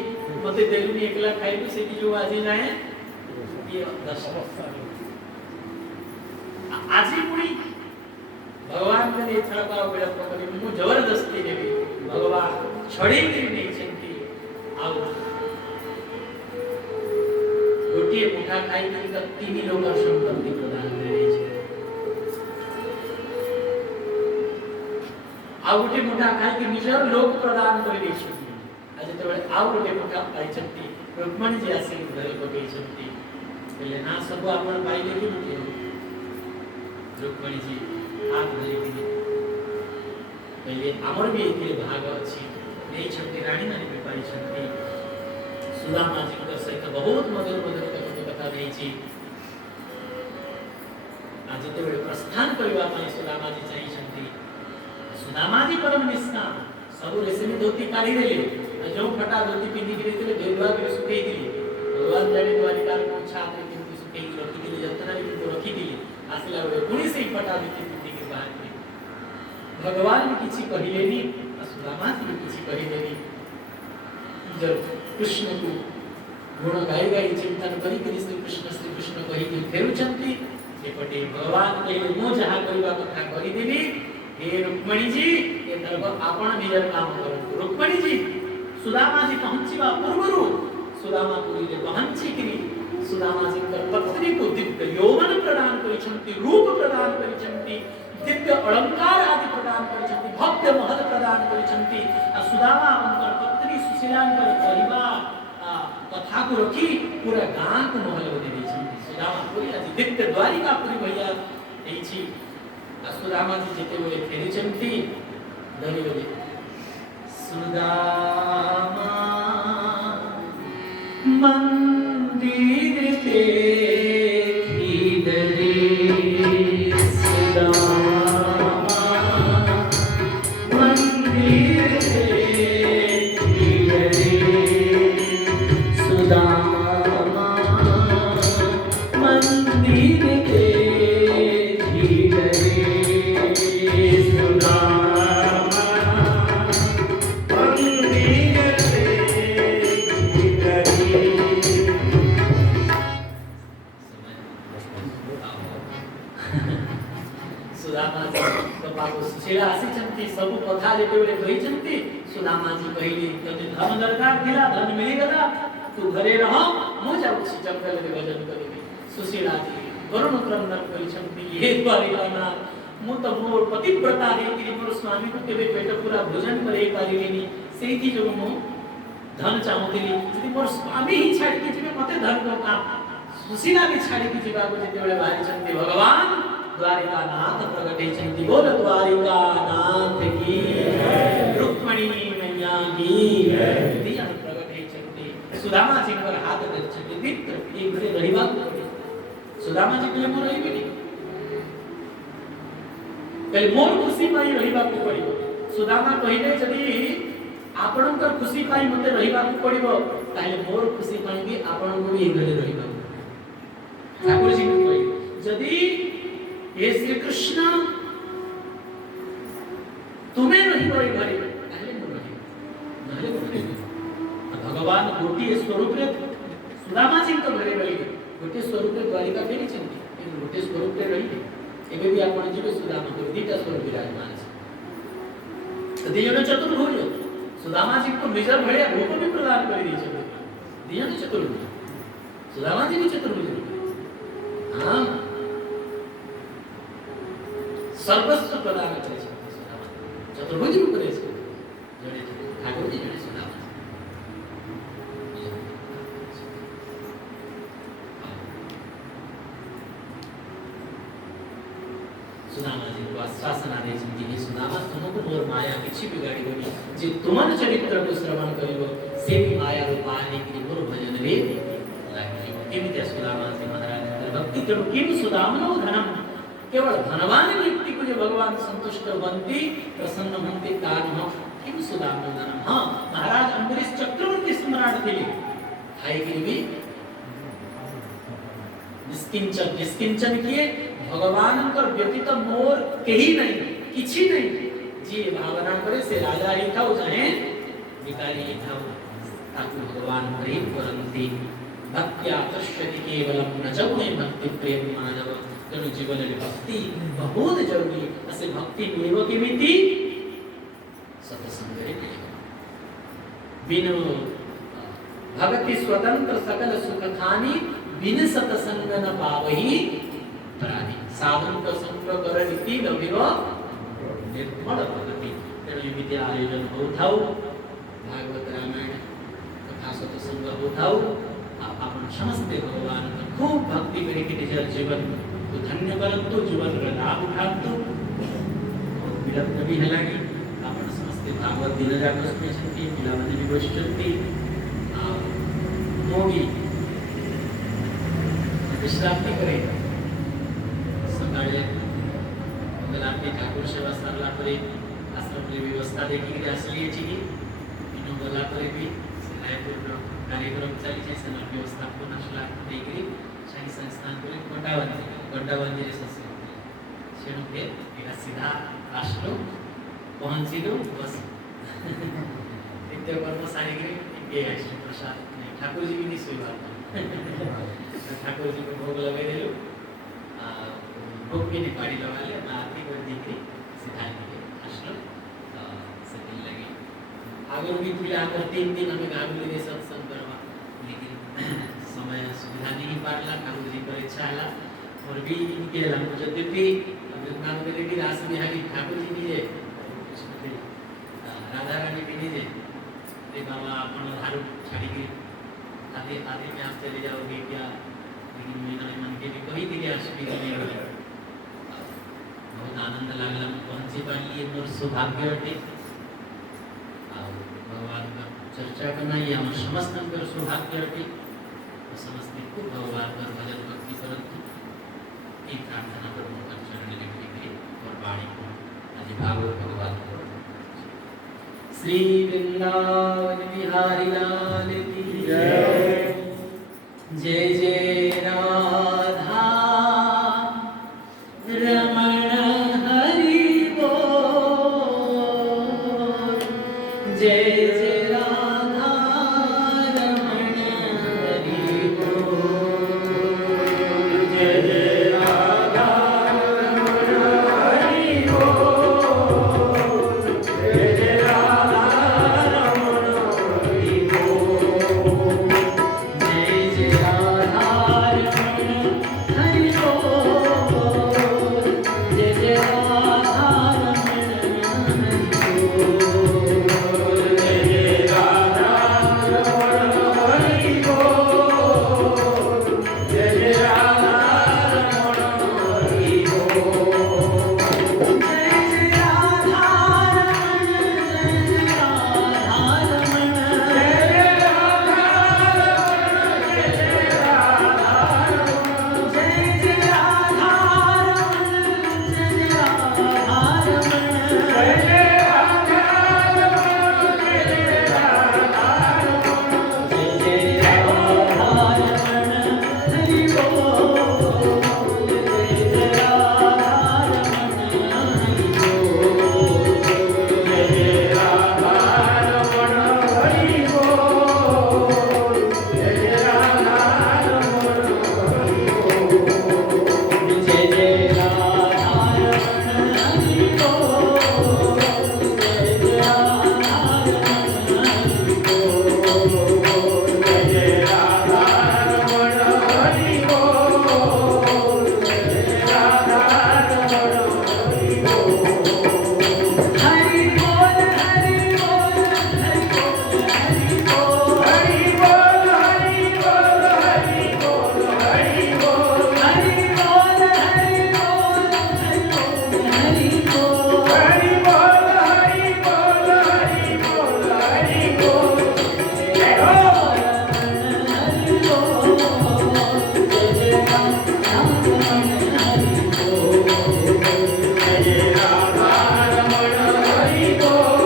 मते देलुनी एकला खाइबी सेठी जो आजी जाए ये 10 आजी पुणी भगवान ने एथरा का बेला पकड़ी मु जबरदस्ती देबी भगवान छड़ी के नहीं चंती आउ गोटी मुठा खाई के तीन लोग संपत्ति प्रदान करे छे आउ गोटी मुठा खाई के निजर लोक प्रदान कर दे छे आज तो आउ गोटी मुठा खाई चंती रुक्मणी जी आसी घर पकई चंती એટલે આ સબો આપણે પાઈ લેવું કે रुक्मिणी हाथ धरी पहले अमर भी एक भाग अच्छी नहीं छंती रानी नानी बेपारी छंती सुदामा जी का सहित बहुत मधुर मधुर कथा नहीं छी आज ते बड़े प्रस्थान करवा पाए सुदामा जी चाहिए छंती सुदामा जी परम निष्काम सब रेशमी धोती काढ़ी देले जो फटा धोती पिंदी गिरे थे भेदवा के सुखई दिली भगवान जाने द्वारिका को छात्र किंतु सुखई रखी दिली जतना भी किंतु रखी दिली आसिला रे पुणी से फटा धोती पिंदी के बाहर में भगवान ने किसी कहिलेनी सुदामा जी किसी कहिलेनी जब कृष्ण को गुण गाई गाई चिंतन करी करी श्री कृष्ण कही के फेरुचंती जे पटे भगवान कहले मो जहा करबा कथा कहि देली हे रुक्मिणी जी ये तरफ आपण निजर काम करो रुक्मिणी जी सुदामा जी पहुंचीबा पूर्वरु सुदामा पुरी रे पहुंची करी सुदामा जी कर पत्नी को दिव्य यौवन प्रदान करिसंती रूप प्रदान करिसंती दिव्य अलंकार आदि प्रदान करिसंती भक्त महल प्रदान करिसंती आ सुदामा उनकर पत्नी सुशीला कर कहिबा कथा को रखी पूरा गांव को महल बने देछंती सुदामा पुरी आज दिव्य द्वारिका पुरी भैया एछि सुदामा जी जेते बोले फेरिचंती धनी बोले सुदामा मंदिर के इधरे सुदामा मंदिर के इधरे सुदामा मंदिर के सुशीला आसीचंती सब कथा जेते बेले कहिचंती सुदामा जी कहिली तते धन दरकार थिला धन मिली गला तू घरे रह मो जाऊ छी जंगल रे भजन करिबी सुशीला जी वरुण क्रंदन करिचंती हे द्वारिका मु त मोर पतिव्रता रे कि मोर स्वामी को केबे पेट पूरा भोजन करे पारिलेनी सेठी जो मु धन चाहुतिली यदि मोर स्वामी ही छाड़ी के जेबे मते धन को काम सुशीला के छाड़ी के जेबा को जेते बेले बारिचंती भगवान द्वारिका नाथ प्रकटे चंती बोल द्वारिका नाथ की रुक्मिणी मैया की दिया प्रकटे चंती सुदामा जी पर हाथ धर चंती मित्र एक घरे रहिबा सुदामा जी के मोर रहिबे नहीं पहले मोर खुशी पाई रहिबा को पड़िबो सुदामा कहिले जदी आपनकर खुशी पाई मते रहिबा को पड़िबो ताले मोर खुशी पाई भी आपन को भी एक घरे रहिबा ठाकुर जी को कहि जदी हे श्री कृष्ण तुम्हें नहीं बड़ी घरे पहले भगवान गोटी स्वरूप रे सुदामा जी तो घरे रही गोटी स्वरूप रे द्वारिका फेरी चंती गोटी स्वरूप रे रही एबे भी आपण जीवे सुदामा को दीटा स्वरूप विराजमान है तो दियो चतुर्भुज सुदामा जी को निज भले रूप भी प्रदान कर दी छे दियो चतुर्भुज सुदामा जी भी चतुर्भुज हां सर्वस्व प्रदान करे छे चतुर्भुज रूप करे छे जड़े ठाकुर जी जड़े सुदामा सुदामा जी को आश्वासन आदे छे कि सुदामा तुमको मोर माया किछि बिगाड़ी गनी जे तुमन चरित्र को श्रवण करिवो से भी माया रूप आने की मोर भजन रे लागी केमिते सुदामा जी महाराज भक्ति तो किम सुदामनो धनम केवल धनवान व्यक्ति को जो भगवान संतुष्ट बनती प्रसन्न बनती कारण किम सुदामा धनम हां महाराज अम्बरीश चक्रवर्ती सम्राट थे हाय के भी निष्किंचन किए भगवान कर व्यतीत मोर कहीं नहीं किछि नहीं जी भावना करे से राजा ही था चाहे भिखारी ही था ताकि भगवान प्रेम करंती भक्त्या तस्यति केवलम न जौने भक्ति प्रेम मानव तेणु जीवन में भक्ति बहुत जरूरी असे भक्ति मिलेबो केमिति सत्संग रे बिनु भक्ति स्वतंत्र सकल सुख खानी बिन सत्संग न पावही प्राणी साधन का संग कर रीति नविव निर्मल भक्ति तेणु विद्या आयोजन होथाउ भागवत रामायण कथा सत्संग होथाउ आपण समजते भगवान खूप भक्ती करी की निजर जीवन तो धन्य करतो जीवन रा लाभ उठातो विरत कभी है लगी आपण समजते भागवत दिनजा कृष्ण छति पिलावने भी गोष्ठी मोगी विश्रांति करे सकाळे मंगलारती ठाकुर सेवा सरला परे आश्रम की व्यवस्था देखी कि असली है की इनो गला परे भी रायपुर कार्यक्रम चाली છે સના વ્યવસ્થાપન असला देखी शाही संस्थान करे गंडावंती संस्कृति शेणु के एक सीधा राष्ट्र पहुंची दो बस नित्य कर्म सारी के आश्रम प्रसाद ठाकुर जी की सेवा ठाकुर जी को भोग लगे दिलो भोग भी नहीं पाड़ी लगा ले आरती कर दी थी सीधा के आश्रम सेटिंग लगी आगे भी तुले आकर 3 दिन हमें गागुली ने सत्संग करवा लेकिन समय सुविधा नहीं पाड़ला ठाकुर जी पर इच्छा आला और भी इनके हमको जब भी नाम करे कि रास बिहारी ठाकुर जी ने राधा रानी भी नहीं रे बाबा अपन हारू छाड़ी के आधे आधे में आप चले जाओगे क्या लेकिन मेरा मन के भी कही दिए आश्रम नहीं हुई बहुत आनंद लागला पहुंची पाली मोर सौभाग्य अटे भगवान का चर्चा करना ये हम समस्त कर सौभाग्य अटे समस्त को भगवान का भजन भक्ति परंतु एक प्रार्थना पर मोकर चरण लिखी गई और वाणी को आज भागवत भगवान को श्री वृंदावन बिहारी लाल की जय जय जय राधा रमण हरि बोल जय जय राधा रमण हरि बोल जय जय राधा रमण हरि बोल जय जय राधा रमण हरि बोल जय जय राधा रमण हरि बोल जय जय राधा रमण हरि बोल जय जय राधा रमण हरि बोल जय जय राधा रमण हरि बोल जय जय राधा रमण जय जय राधा रमण जय जय राधा रमण जय जय राधा रमण जय जय राधा रमण जय जय राधा रमण जय जय राधा रमण जय जय राधा रमण हरि बोल जय जय राधा रमण हरि बोल जय जय राधा रमण हरि बोल जय जय राधा रमण हरि बोल जय जय राधा रमण हरि बोल जय जय राधा रमण हरि बोल जय जय राधा रमण हरि बोल जय जय राधा रमण हरि बोल हरि बोल हरि बोल हरि बोल हरि बोल हरि बोल हरि बोल हरि बोल हरि बोल हरि बोल हरि बोल हरि बोल हरि बोल हरि बोल हरि बोल हरि बोल हरि बोल जय हो रमण हरि बोल जय जय राधा रमण हरि बोल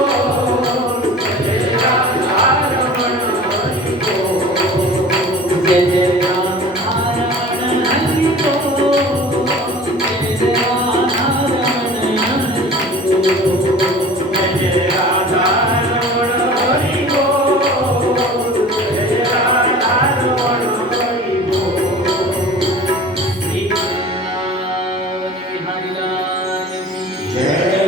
जय जय राधा रमण हरि बोल जय जय राधा रमण हरि बोल जय जय राधा रमण हरि बोल जय जय राधा रमण हरि बोल जय जय राधा रमण हरि बोल जय जय राधा रमण हरि बोल श्री वृंदावन बिहारी लाल की जय